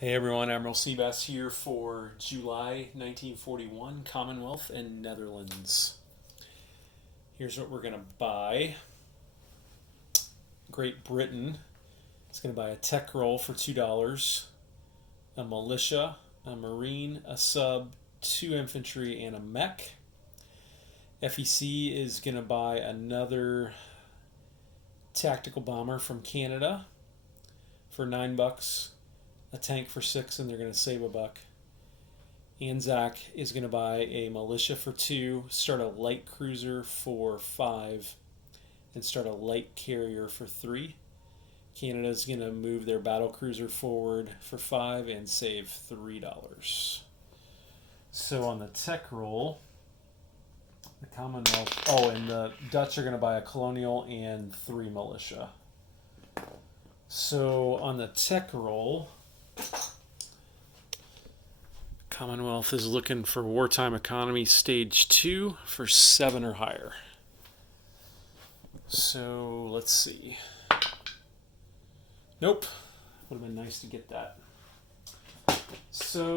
Hey everyone, Admiral Seabass here for July 1941, Commonwealth and Netherlands. Here's what we're going to buy. Great Britain is going to buy a tech roll for $2, a militia, a marine, a sub, 2 infantry, and a mech. FEC is going to buy another tactical bomber from Canada for $9. A tank for $6, and they're going to save $1. Anzac is going to buy a militia for $2, start a light cruiser for $5, and start a light carrier for $3. Canada is going to move their battle cruiser forward for $5 and save $3. So on the tech roll, the Commonwealth, and the Dutch are going to buy a colonial and 3 militia. So on the tech roll, Commonwealth is looking for wartime economy stage 2 for 7 or higher. So let's see. Nope. Would have been nice to get that. So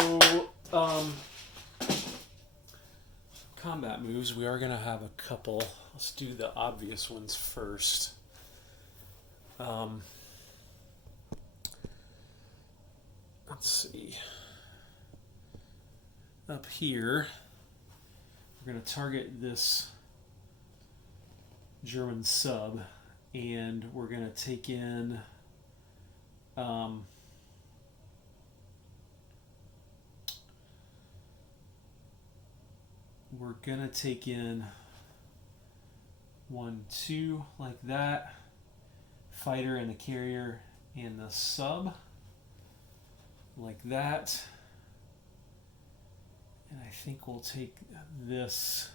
combat moves, we are going to have a couple. Let's do the obvious ones first. Let's see. Up here, we're going to target this German sub, and we're going to take in we're going to take in 1, 2 like that, fighter and the carrier and the sub like that. And I think we'll take this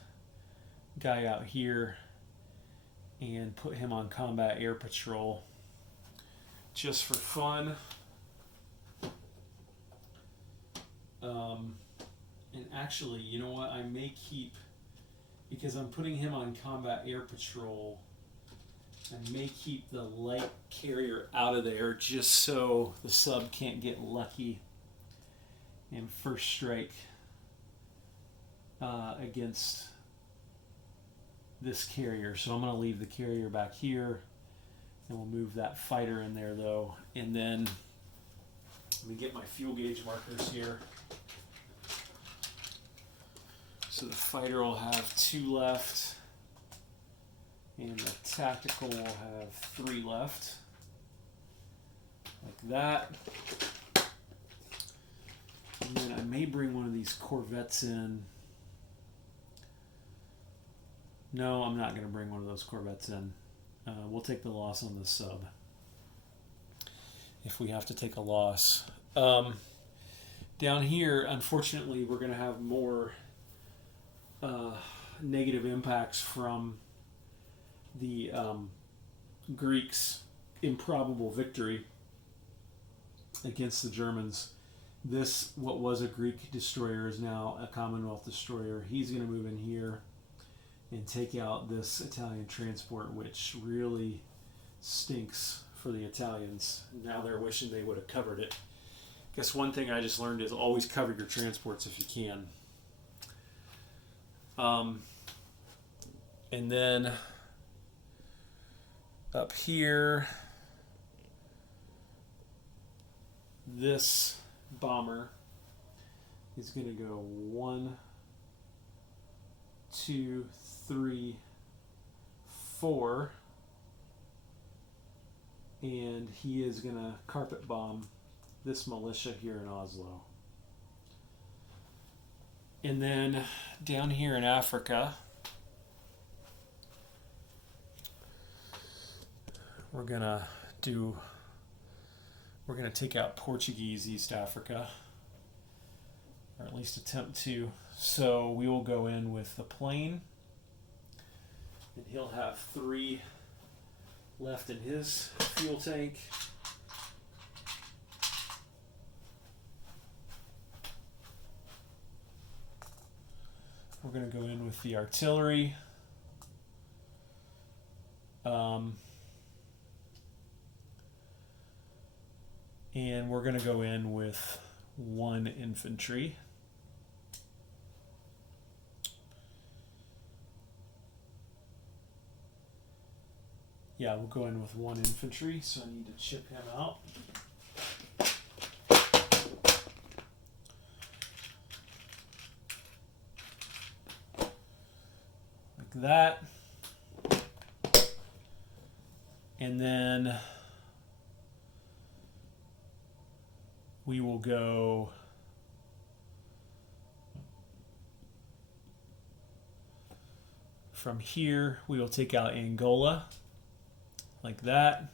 guy out here and put him on combat air patrol just for fun. And actually, you know what? I may keep, because I'm putting him on combat air patrol, I may keep the light carrier out of there just so the sub can't get lucky and first strike against this carrier. So I'm going to leave the carrier back here, and we'll move that fighter in there though. And then let me get my fuel gauge markers here. So the fighter will have 2 left, and the tactical will have 3 left, like that. And then I may bring one of these corvettes in. No, I'm not going to bring one of those corvettes in. We'll take the loss on the sub if we have to take a loss. Down here, unfortunately, we're going to have more negative impacts from the Greeks' improbable victory against the Germans. This, what was a Greek destroyer, is now a Commonwealth destroyer. He's going to move in here and take out this Italian transport, which really stinks for the Italians. Now they're wishing they would have covered it. Guess one thing I just learned is always cover your transports if you can. And then up here, this bomber is going to go 1, 2, 3, 4, and he is going to carpet bomb this militia here in Oslo. And then down here in Africa, we're going to take out Portuguese East Africa, or at least attempt to. So we will go in with the plane, and he'll have 3 left in his fuel tank. We're going to go in with the artillery. And we're going to go in with 1 infantry. Yeah, we'll go in with 1 infantry, so I need to chip him out. Like that. And then we will go from here. We will take out Angola like that.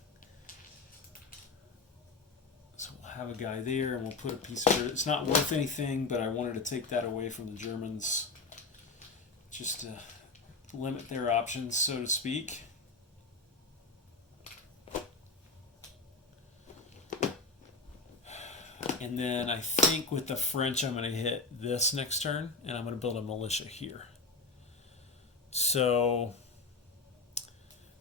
So we'll have a guy there, and we'll put a piece of it. It's not worth anything, but I wanted to take that away from the Germans just to limit their options, so to speak. And then I think with the French, I'm going to hit this next turn, and I'm going to build a militia here. So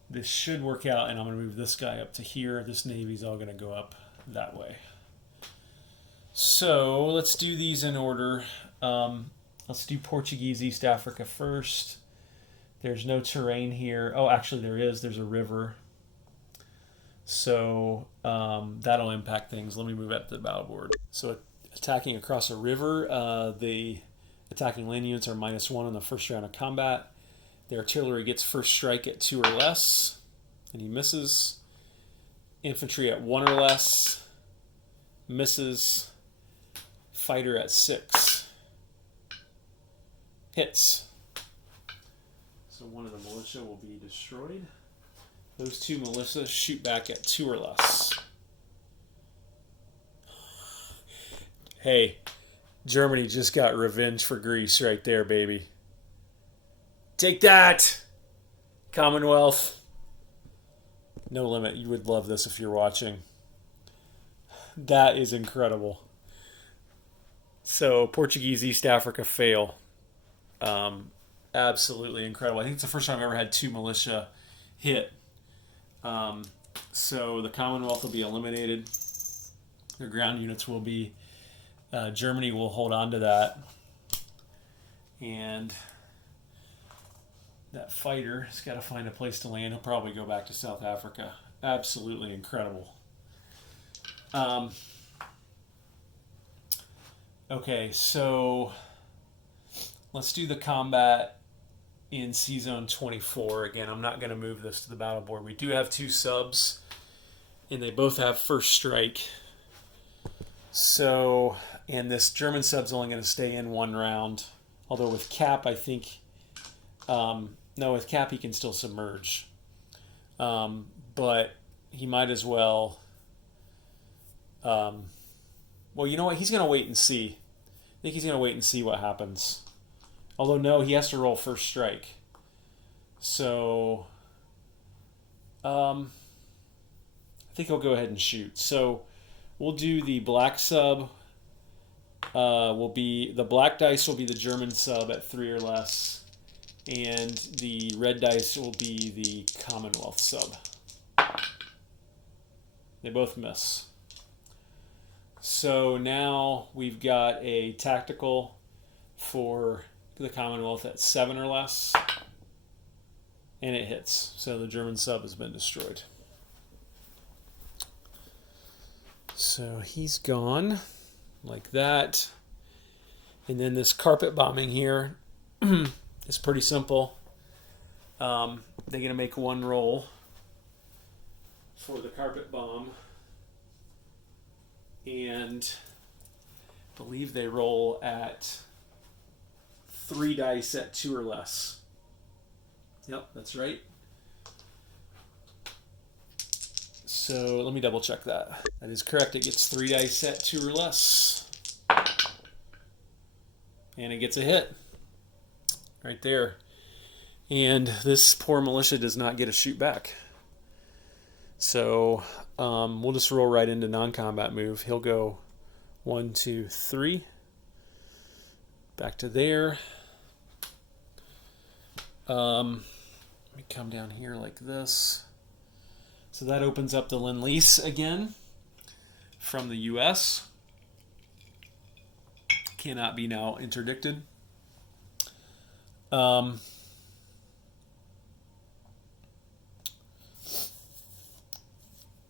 this should work out, and I'm going to move this guy up to here. This navy's all going to go up that way. So let's do these in order. Let's do Portuguese East Africa first. There's no terrain here. Oh, actually there is. There's a river. So that'll impact things. Let me move up to the battle board. So attacking across a river, the attacking land units are -1 in the first round of combat. The artillery gets first strike at 2 or less, and he misses. Infantry at 1 or less, misses. Fighter at 6, hits. So one of the militia will be destroyed. Those 2 militias shoot back at 2 or less. Hey, Germany just got revenge for Greece right there, baby. Take that, Commonwealth. No limit. You would love this if you're watching. That is incredible. So Portuguese East Africa fail. Absolutely incredible. I think it's the first time I've ever had 2 militia hit. So the Commonwealth will be eliminated. Their ground units will be. Germany will hold on to that. And that fighter has got to find a place to land. He'll probably go back to South Africa. Absolutely incredible. Okay, so let's do the combat in C-Zone 24. Again, I'm not going to move this to the battle board. We do have 2 subs, and they both have first strike. So, and this German sub's only going to stay in 1 round. Although with Cap, I think... no, with Cap he can still submerge. But he might as well... well, you know what? He's going to wait and see. I think he's going to wait and see what happens. Although, no, he has to roll first strike. So, I think he'll go ahead and shoot. So, we'll do the black sub. The black dice will be the German sub at 3 or less. And the red dice will be the Commonwealth sub. They both miss. So now we've got a tactical for the Commonwealth at 7 or less, and it hits. So the German sub has been destroyed. So he's gone like that. And then this carpet bombing here is pretty simple. They're going to make 1 roll for the carpet bomb. And I believe they roll at 3 dice at 2 or less. Yep, that's right. So let me double check that. That is correct. It gets 3 dice at 2 or less. And it gets a hit. Right there. And this poor militia does not get a shoot back. So we'll just roll right into non-combat move. He'll go 1, 2, 3. Back to there. Let me come down here like this. So that opens up the Lend-Lease again from the U.S. Cannot be now interdicted.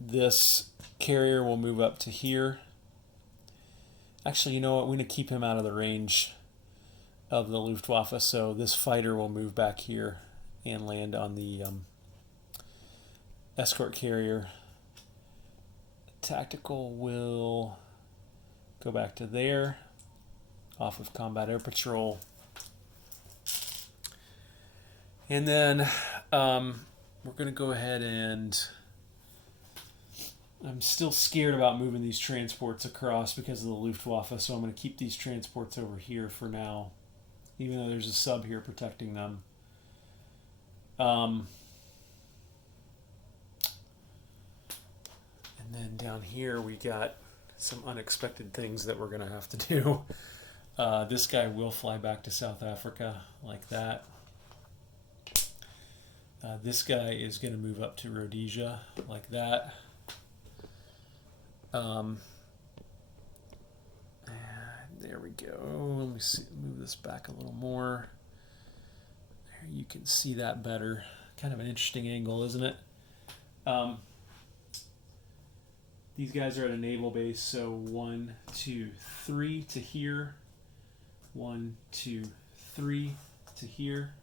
This carrier will move up to here. Actually, you know what? We're going to keep him out of the range of the Luftwaffe, so this fighter will move back here and land on the escort carrier. Tactical will go back to there, off of combat air patrol. And then we're going to go ahead and... I'm still scared about moving these transports across because of the Luftwaffe, so I'm going to keep these transports over here for now, even though there's a sub here protecting them. And then down here we got some unexpected things that we're going to have to do. This guy will fly back to South Africa like that. This guy is going to move up to Rhodesia like that. There we go. Let me see, move this back a little more. There, you can see that better. Kind of an interesting angle, isn't it? These guys are at a naval base, so 1, 2, 3 to here. 1, 2, 3 to here.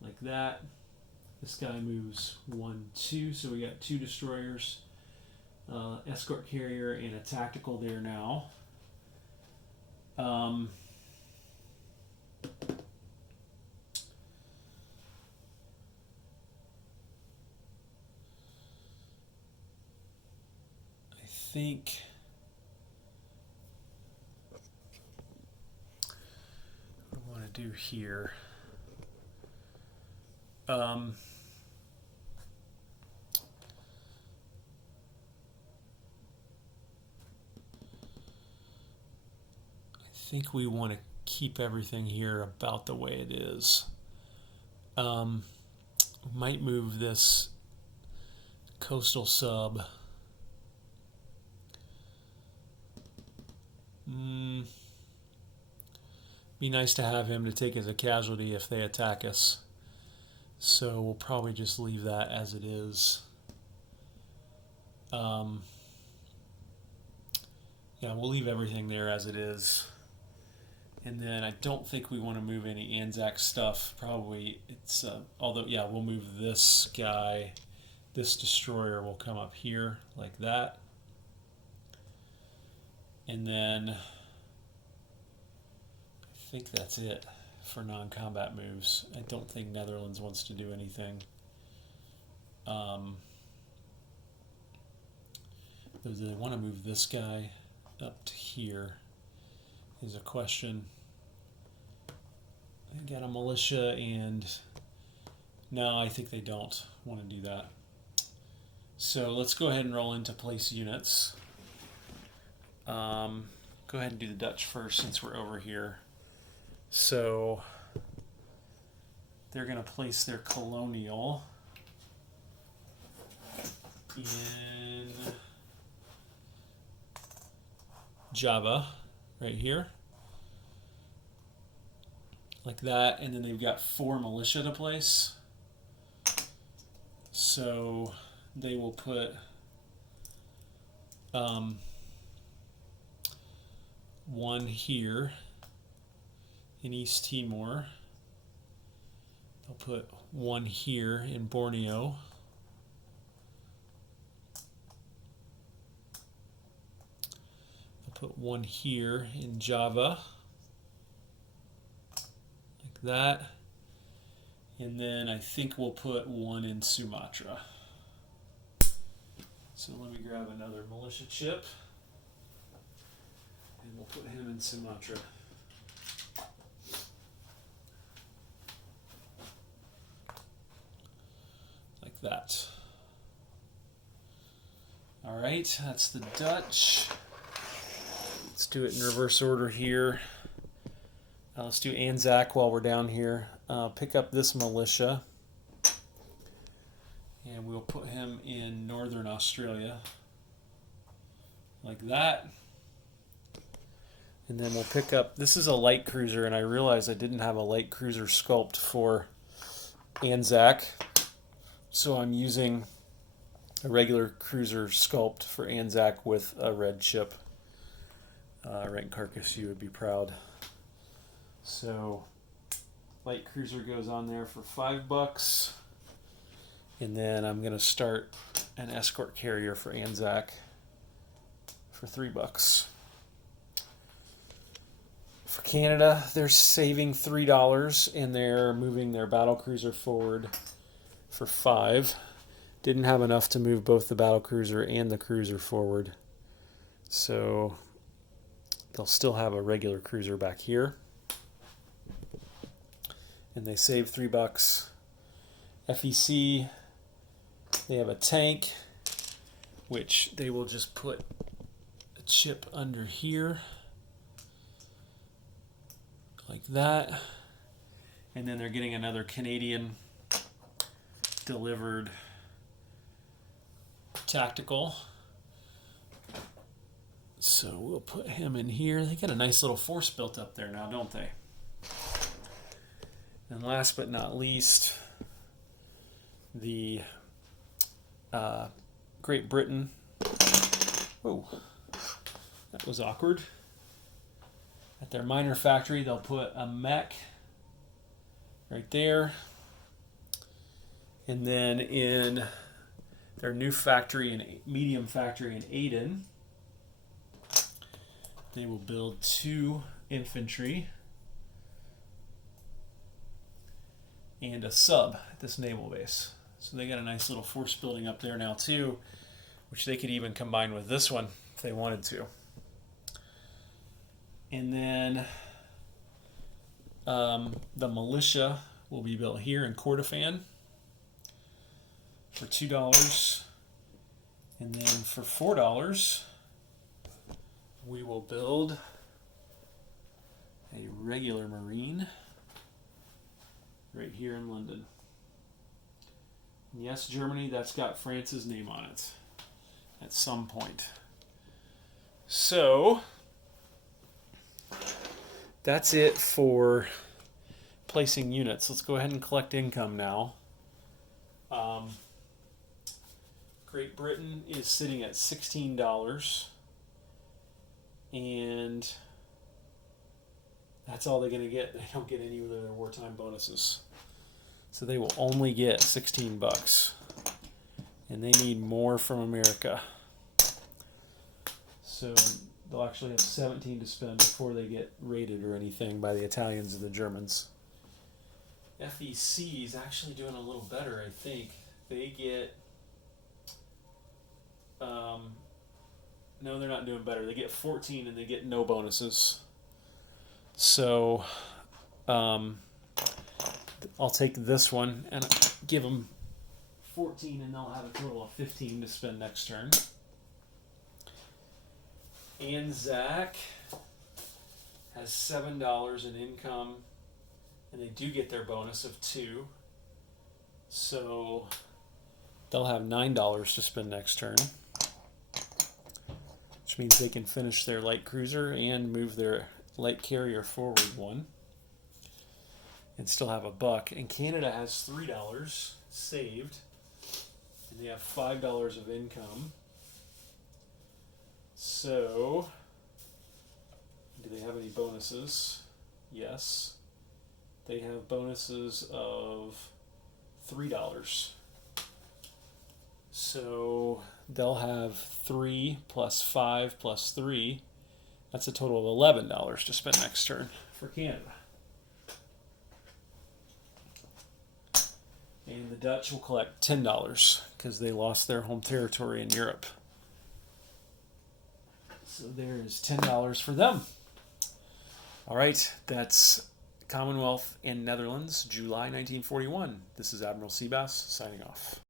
Like that. This guy moves 1, 2, so we got 2 destroyers. Escort carrier and a tactical there now. I think what I want to do here. I think we want to keep everything here about the way it is. Might move this coastal sub. Be nice to have him to take as a casualty if they attack us. So we'll probably just leave that as it is. Yeah, we'll leave everything there as it is. And then I don't think we want to move any Anzac stuff. Probably it's, although, yeah, we'll move this guy. This destroyer will come up here like that. And then I think that's it for non-combat moves. I don't think Netherlands wants to do anything. Do they want to move this guy up to here is a question. They got a militia and no, I think they don't want to do that. So let's go ahead and roll into place units. Go ahead and do the Dutch first since we're over here. So they're going to place their colonial in Java right here. Like that, and then they've got 4 militia to place. So they will put one here in East Timor. They'll put one here in Borneo. They'll put one here in Java. Like that. And then I think we'll put one in Sumatra. So let me grab another militia chip. And we'll put him in Sumatra. Like that. All right, that's the Dutch. Let's do it in reverse order here. Let's do Anzac while we're down here. Pick up this militia. And we'll put him in Northern Australia. like that. And then we'll pick up, this is a light cruiser, and I realized I didn't have a light cruiser sculpt for Anzac. So I'm using a regular cruiser sculpt for Anzac with a red chip. Rent Carcass, you would be proud. So light cruiser goes on there for $5. And then I'm going to start an escort carrier for Anzac for $3. For Canada, they're saving $3 and they're moving their battle cruiser forward for $5. Didn't have enough to move both the battle cruiser and the cruiser forward. So they'll still have a regular cruiser back here. And they save $3. FEC, they have a tank, which they will just put a chip under here, like that. And then they're getting another Canadian delivered tactical. So we'll put him in here. They got a nice little force built up there now, don't they? And last but not least, the Great Britain. Whoa, that was awkward. At their minor factory, they'll put a mech right there. And then in their new factory, medium factory in Aden, they will build 2 infantry and a sub at this naval base. So they got a nice little force building up there now too, which they could even combine with this one if they wanted to. And then the militia will be built here in Kordofan for $2. And then for $4, we will build a regular Marine right here in London. And yes, Germany, that's got France's name on it at some point. So that's it for placing units. Let's go ahead and collect income now. Great Britain is sitting at $16, and that's all they're going to get. They don't get any of their wartime bonuses. So they will only get $16. And they need more from America. So they'll actually have 17 to spend before they get raided or anything by the Italians and the Germans. FEC is actually doing a little better, I think. They get... no, they're not doing better. They get 14 and they get no bonuses. So I'll take this one and give them 14 and they'll have a total of 15 to spend next turn. Anzac has $7 in income and they do get their bonus of 2. So they'll have $9 to spend next turn, which means they can finish their light cruiser and move their light carrier forward 1 and still have $1. And Canada has $3 saved and they have $5 of income. So do they have any bonuses? Yes, they have bonuses of $3. So they'll have 3 plus 5 plus 3. That's a total of $11 to spend next turn for Canada. And the Dutch will collect $10 because they lost their home territory in Europe. So there is $10 for them. All right, that's Commonwealth and Netherlands, July 1941. This is Admiral Seabass signing off.